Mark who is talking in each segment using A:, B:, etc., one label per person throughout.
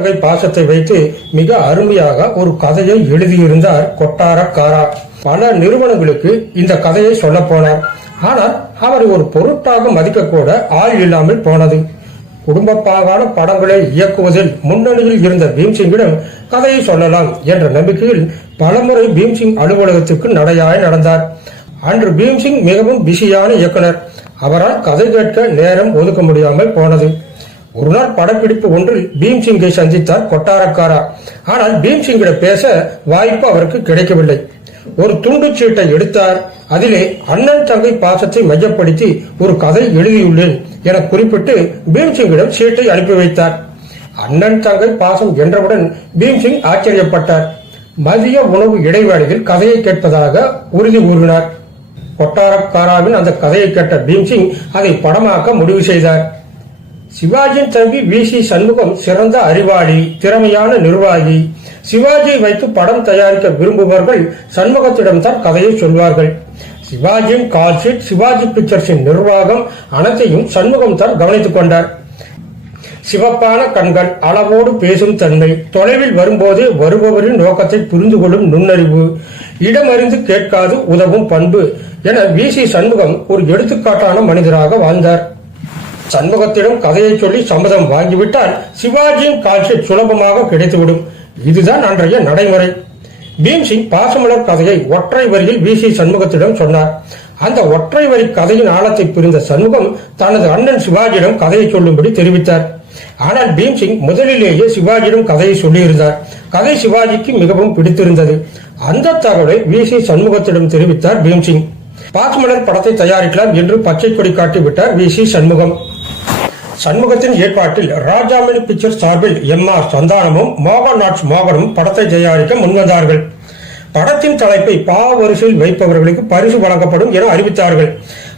A: தங்கை பாசத்தை வைத்து மிக அருமையாக ஒரு கதையை எழுதியிருந்தார் கொட்டாரக்காரா. பல நிறுவனங்களுக்கு இந்த கதையை சொல்ல போனார். ஆனால் அவரை ஒரு பொருட்டாக மதிக்கக்கூட ஆள் இல்லாமல் போனது. குடும்பப்பாகான படங்களை இயக்குவதில் முன்னணியில் இருந்த பீம்சிங்கிடம் கதையை சொல்லலாம் என்ற நம்பிக்கையில் பலமுறை பீம்சிங் அலுவலகத்துக்கு நடையாய் நடந்தார். அன்று பீம்சிங் மிகவும் பிஸியான இயக்குனர். அவரால் கதை கேட்க நேரம் ஒதுக்க முடியாமல் போனது. ஒரு நாள் படப்பிடிப்பு ஒன்றில் பீம்சிங்கை சந்தித்தார் கொட்டாரக்காரா. ஆனால் பீம்சிங்கிடம் பேச வாய்ப்பு அவருக்கு கிடைக்கவில்லை. ஒரு துண்டு சீட்டை எடுத்தார். அதிலே அண்ணன் தங்கை பாசத்தை மையப்படுத்தி ஒரு கதை எழுதியுள்ளேன் என குறிப்பிட்டு பீம்சிங்கிடம் சீட்டை அனுப்பி வைத்தார். அண்ணன் தங்கை பாசம் என்றவுடன் பீம்சிங் ஆச்சரியப்பட்டார். மதிய உணவு இடைவேளையில் கதையை கேட்பதாக உறுதி கூறினார். கொட்டாரக்காராவின் அந்த கதையை கேட்ட பீம்சிங் அதை படமாக்க முடிவு செய்தார். சிவாஜியின் தம்பி வி. சி. சண்முகம் சிறந்த அறிவாளி திறமையான நிர்வாகி. சிவாஜியை வைத்து படம் தயாரிக்க விரும்புபவர்கள் சண்முகத்திடம்தான் கதையை சொல்வார்கள். சிவாஜியின் கால்ஷீட் சிவாஜி பிக்சர்ஸின் நிர்வாகம் அனைத்தையும் சண்முகம் தான் கவனித்துக் கொண்டார். சிவப்பான கண்கள் அளவோடு பேசும் தன்மை தொலைவில் வரும்போதே வருபவரின் நோக்கத்தை புரிந்து கொள்ளும் நுண்ணறிவு இடமறிந்து கேட்காது உதவும் பண்பு என வி. சி. சண்முகம் ஒரு எடுத்துக்காட்டான மனிதராக வாழ்ந்தார். சண்முகத்திடம் கதையை சொல்லி சம்மதம் வாங்கிவிட்டால் சிவாஜியின் காட்சி சுலபமாக கிடைத்துவிடும். இதுதான் அன்றைய நடைமுறை. பீம்சிங் பாசமலர் கதையை ஒற்றை வரியில் வி சி சண்முகத்திடம் சொன்னார். அந்த ஒற்றை வரி கதையின் ஆழத்தை புரிந்த சண்முகம் தனது அண்ணன் சிவாஜியிடம் கதையை சொல்லும்படி தெரிவித்தார். ஆனால் பீம்சிங் முதலிலேயே சிவாஜியிடம் கதையை சொல்லியிருந்தார். கதை சிவாஜிக்கு மிகவும் பிடித்திருந்தது. அந்த தகவலை வி சி சண்முகத்திடம் தெரிவித்தார் பீம்சிங். பாசமலர் படத்தை தயாரிக்கலாம் என்று பச்சை கொடி காட்டி விட்டார் வி சி சண்முகம். சண்முகத்தின் ஏற்பாட்டில் ராஜாமணி பிக்சர்ஸ் சார்பில் எம் ஆர் சந்தானமும் மோகன் நாட்ஸ் மோகனும் படத்தை தயாரிக்க முன்வந்தார்கள். படத்தின் தலைப்பை பா வரிசையில் வைப்பவர்களுக்கு பரிசு வழங்கப்படும் என அறிவித்தார்கள்.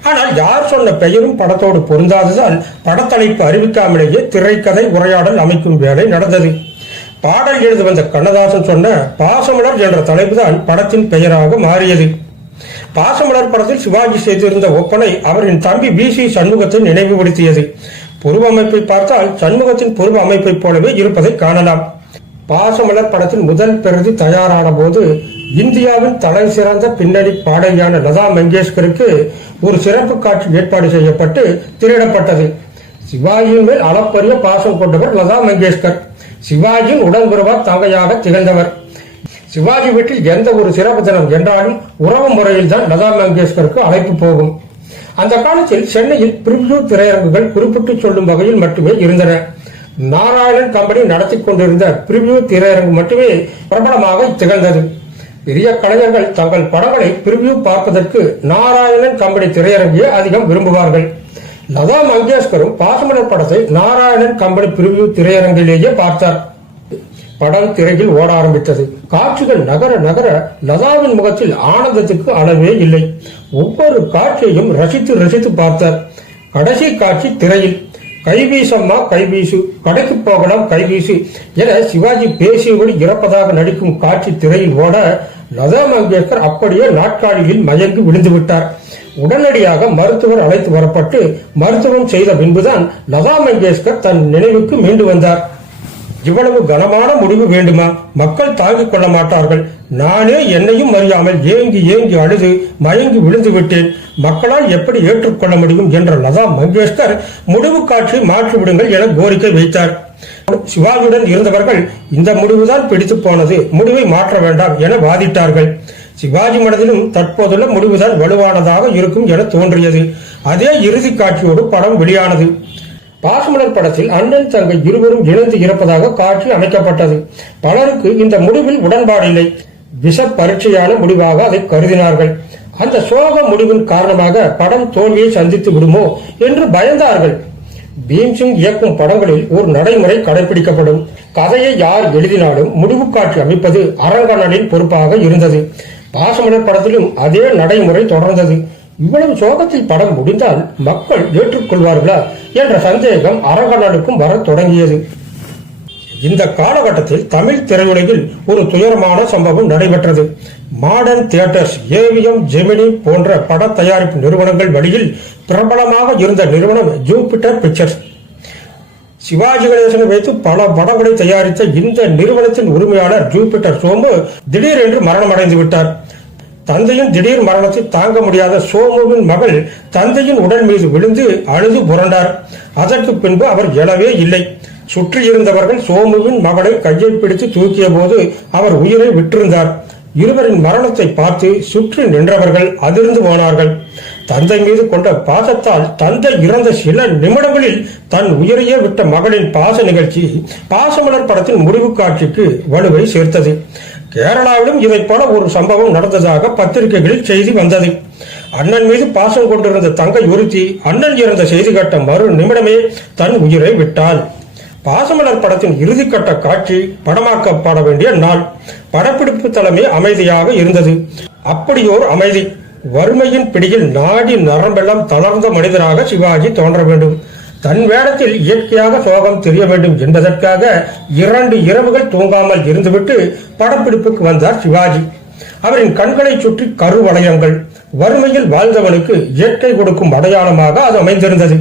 A: ஆனால் யார் சொன்ன பெயரும் படத்தோடு பொருந்தாததால் படத்தலைப்பு அறிவிக்காமலேயே திரைக்கதை உரையாடல் அமைக்கும் வேலை நடந்தது. பாடல் எழுத வந்த கண்ணதாசன் சொன்ன பாசமலர் என்ற தலைப்புதான் படத்தின் பெயராக மாறியது. பாசமலர் படத்தில் சிவாஜி செய்திருந்த ஒப்பனை அவரின் தம்பி பி சி சண்முகத்தை நினைவுபடுத்தியது. புருவ அமைப்பை பார்த்தால் சண்முகத்தின் பொருவ அமைப்பைப் போலவே இருப்பதை காணலாம். பாசமலர் படத்தின் முதல் பிரதி தயாரான போது இந்தியாவின் தலை சிறந்த பின்னணி பாடகியான லதா மங்கேஷ்கருக்கு ஒரு சிறப்பு காட்சி ஏற்பாடு செய்யப்பட்டு திரையிடப்பட்டது சிவாஜியின் மேல் அளப்பரிய பாசம் கொண்டவர் லதா மங்கேஷ்கர். சிவாஜியின் உடன்பிறவார் தங்கையாக திகழ்ந்தவர். சிவாஜி வீட்டில் எந்த ஒரு சிறப்பு தினம் என்றாலும் உறவு முறையில் தான் லதா மங்கேஷ்கருக்கு அழைப்பு போகும். அந்த காலத்தில் சென்னையில் பிரிவ்யூ திரையரங்குகள் குறிப்பிட்டு சொல்லும் வகையில் மட்டுமே இருந்தன. நாராயணன் கம்பெனி நடத்தி கொண்டிருந்த பிரிவ்யூ திரையரங்கு மட்டுமே பிரபலமாக திகழ்ந்தது. பெரிய கலைஞர்கள் தங்கள் படங்களை பிரிவ்யூ பார்ப்பதற்கு நாராயணன் கம்பெனி திரையரங்கையே அதிகம் விரும்புவார்கள். லதா மங்கேஷ்கரும் பாசமலர் படத்தை நாராயணன் கம்பெனி பிரிவியூ திரையரங்கிலேயே பார்த்தார். படம் திரையில் ஓட ஆரம்பித்தது. காட்சிகள் நகர நகர லதாவின் முகத்தில் ஆனந்தத்துக்கு அளவே இல்லை. ஒவ்வொரு காட்சியையும் ரசித்து ரசித்து பார்த்தார். கடைசி காட்சி திரையில். கைவீசம்மா கைவீசு கடைக்கு போகலாம் கைவீசு என சிவாஜி பேசியபடி இறப்பதாக நடிக்கும் காட்சி திரையில் ஓட லதா மங்கேஷ்கர் அப்படியே நாட்காலியில் மயங்கி விழுந்து விட்டார். உடனடியாக மருத்துவர் அழைத்து வரப்பட்டு மருத்துவம் செய்த பின்புதான் லதா மங்கேஷ்கர் தன் நினைவுக்கு மீண்டு வந்தார். இவ்வளவு கனமான முடிவு வேண்டுமா? மக்கள் தாங்கிக் கொள்ள மாட்டார்கள். நானே என்னையும் அறியாமல் ஏங்கி ஏங்கி அழுது மயங்கி விழுந்து விட்டேன். மக்களால் எப்படி ஏற்றுக்கொள்ள முடியும் என்ற லதா மங்கேஷ்கர் முடிவு காட்சி மாற்றிவிடுங்கள் என கோரிக்கை வைத்தார். சிவாஜியுடன் இருந்தவர்கள் இந்த முடிவுதான் பிடித்து போனது முடிவை மாற்ற வேண்டாம் என வாதிட்டார்கள். சிவாஜி மனதிலும் தற்போதுள்ள முடிவுதான் வலுவானதாக இருக்கும் என தோன்றியது. அதே இறுதி காட்சியோடு படம் வெளியானது. பாசமலர் படத்தில் அண்ணன் தங்கை இருவரும் இணைந்து இருப்பதாக காட்சி அமைக்கப்பட்டது பலருக்கு இந்த முடிவில் உடன்பாடில்லை விஷ பரீட்சையான முடிவாக அதை கருதினார்கள். அந்த சோக முடிவின் காரணமாக படம் தோல்வியை சந்தித்து விடுமோ என்று பயந்தார்கள். பீம்சிங் இயக்கும் படங்களில் ஒரு நடைமுறை கடைபிடிக்கப்படும். கதையை யார் எழுதினாலும் முடிவு காட்சி அமைப்பது அரங்கண்ணனின் பொறுப்பாக இருந்தது. பாசமலர் படத்திலும் அதே நடைமுறை தொடர்ந்தது. இவ்வளவு சோகத்தில் படம் முடிந்தால் மக்கள் ஏற்றுக்கொள்வார்களா? என்ற சந்தேகம் அரங்கண்ணனுக்கும் வரத் தொடங்கியது. இந்த காலகட்டத்தில் தமிழ் திரையுலகில் ஒரு துயரமான சம்பவம் நடைபெற்றது. மாடர்ன் தியேட்டர்ஸ் ஏவிஎம் ஜெமினி போன்ற பட தயாரிப்பு நிறுவனங்கள் வழியில் பிரபலமாக இருந்த நிறுவனம் ஜூபிட்டர் பிக்சர்ஸ் சிவாஜி கணேசனை வைத்து பல படங்களை தயாரித்த இந்த நிறுவனத்தின் உரிமையாளர் ஜூபிட்டர் சோமு திடீரென்று மரணமடைந்து விட்டார். தந்தையின் திடீர் மரணத்தை தாங்க முடியாத சோமுவின் மகள் தந்தையின் உடல் மீது விழுந்து அழுது புரண்டார். அதற்கு பின்பு அவர் எழவே இல்லை. சுற்றி இருந்தவர்கள் சோமுவின் மகளை கையை பிடித்து தூக்கிய போது அவர் உயிரை விட்டிருந்தார். இருவரின் மரணத்தை பார்த்து சுற்றி நின்றவர்கள் அதிர்ந்து போனார்கள். தந்தை மீது கொண்ட பாசத்தால் தந்தை இறந்த சில நிமிடங்களில் தன் உயிரையே விட்ட மகளின் பாச நிகழ்ச்சி பாசமலர் படத்தின் முடிவு காட்சிக்கு வலுவை சேர்த்தது. கேரளாவிலும் இதைப் போல ஒரு சம்பவம் நடந்ததாக பத்திரிகைகளில் செய்தி வந்தது. அண்ணன் மீது பாசம் கொண்டிருந்த தங்கை ஒருத்தி அண்ணன் இறந்த செய்தி கேட்ட மறு நிமிடமே தன் உயிரை விட்டாள். பாசமலர் படத்தின் இறுதிக்கட்ட காட்சி படமாக்கப்பட வேண்டிய நாள். படப்பிடிப்பு தலைமை அமைதியாக இருந்தது. அப்படியோர் அமைதி. வறுமையின் பிடியில் நாடி நரம்பெல்லாம் தளர்ந்த மனிதராக சிவாஜி தோன்ற வேண்டும். தன் வேடத்தில் இயற்கையாக சோகம் தெரிய வேண்டும் என்பதற்காக இரண்டு இரவுகள் தூங்காமல் இருந்துவிட்டு படப்பிடிப்புக்கு வந்தார் சிவாஜி. அவரின் கண்களை சுற்றி கருவளையங்கள் வறுமையில் வாழ்ந்தவனுக்கு இயற்கை கொடுக்கும் அடையாளமாக அது அமைந்திருந்தது.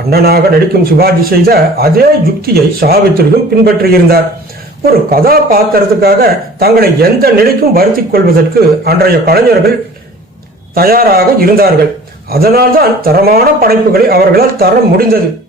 A: அண்ணனாக நடிக்கும் சிவாஜி செய்த அதே யுக்தியை சாவித்திரியும் பின்பற்றியிருந்தார். ஒரு கதாபாத்திரத்துக்காக தங்களை எந்த நிலைக்கும் வருத்திக் கொள்வதற்கு அன்றைய கலைஞர்கள் தயாராக இருந்தார்கள். அதனால்தான் தரமான படைப்புகளை அவர்களால் தர முடிந்தது.